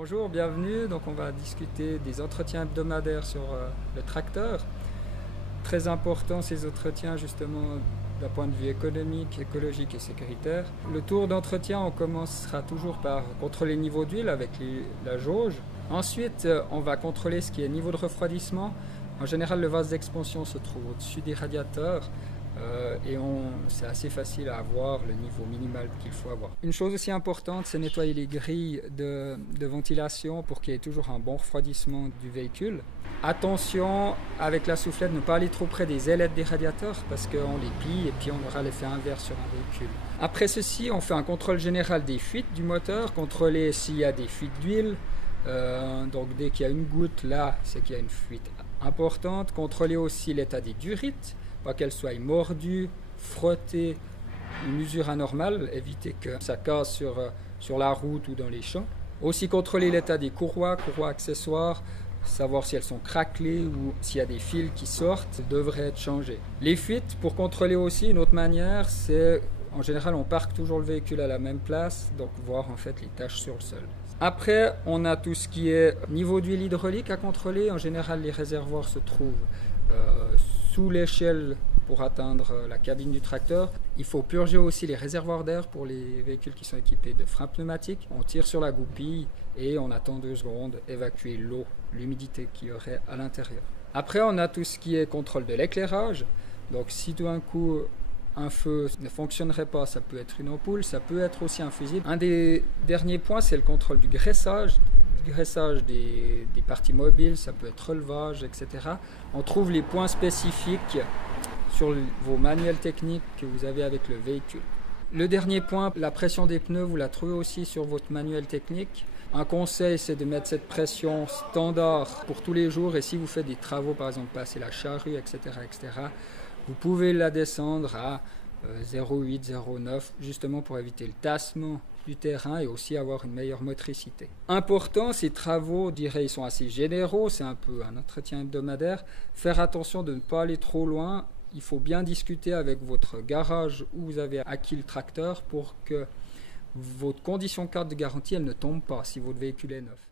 Bonjour, bienvenue. Donc on va discuter des entretiens hebdomadaires sur le tracteur. Très important ces entretiens justement d'un point de vue économique, écologique et sécuritaire. Le tour d'entretien, on commencera toujours par contrôler le niveau d'huile avec la jauge. Ensuite, on va contrôler ce qui est niveau de refroidissement. En général, le vase d'expansion se trouve au-dessus des radiateurs. C'est assez facile à avoir le niveau minimal qu'il faut avoir. Une chose aussi importante, c'est nettoyer les grilles de ventilation pour qu'il y ait toujours un bon refroidissement du véhicule. Attention avec la soufflette, ne pas aller trop près des ailettes des radiateurs parce qu'on les plie et puis on aura l'effet inverse sur un véhicule. Après ceci, on fait un contrôle général des fuites du moteur, contrôler s'il y a des fuites d'huile. Donc dès qu'il y a une goutte là, c'est qu'il y a une fuite importante. Contrôler aussi l'état des durites, pas qu'elles soient mordues, frottées, une usure anormale, éviter que ça casse sur la route ou dans les champs. Aussi contrôler l'état des courroies accessoires, savoir si elles sont craquelées ou s'il y a des fils qui sortent, devraient être changés. Les fuites, pour contrôler aussi, une autre manière, c'est en général on parque toujours le véhicule à la même place, donc voir en fait les taches sur le sol. Après, on a tout ce qui est niveau d'huile hydraulique à contrôler. En général, les réservoirs se trouvent sous l'échelle pour atteindre la cabine du tracteur. Il faut purger aussi les réservoirs d'air pour les véhicules qui sont équipés de freins pneumatiques. On tire sur la goupille et on attend 2 secondes, évacuer l'eau, l'humidité qu'il y aurait à l'intérieur. Après, on a tout ce qui est contrôle de l'éclairage. Donc si tout d'un coup un feu ne fonctionnerait pas, ça peut être une ampoule, ça peut être aussi un fusible. Un des derniers points, c'est le contrôle du graissage des parties mobiles, ça peut être relevage, etc. On trouve les points spécifiques sur vos manuels techniques que vous avez avec le véhicule. Le dernier point, la pression des pneus, vous la trouvez aussi sur votre manuel technique. Un conseil, c'est de mettre cette pression standard pour tous les jours et si vous faites des travaux, par exemple passer la charrue, etc., vous pouvez la descendre à 0,8, 0,9, justement pour éviter le tassement du terrain et aussi avoir une meilleure motricité. Important, ces travaux, je dirais, ils sont assez généraux, c'est un peu un entretien hebdomadaire. Faire attention de ne pas aller trop loin. Il faut bien discuter avec votre garage où vous avez acquis le tracteur pour que votre condition carte de garantie elle ne tombe pas si votre véhicule est neuf.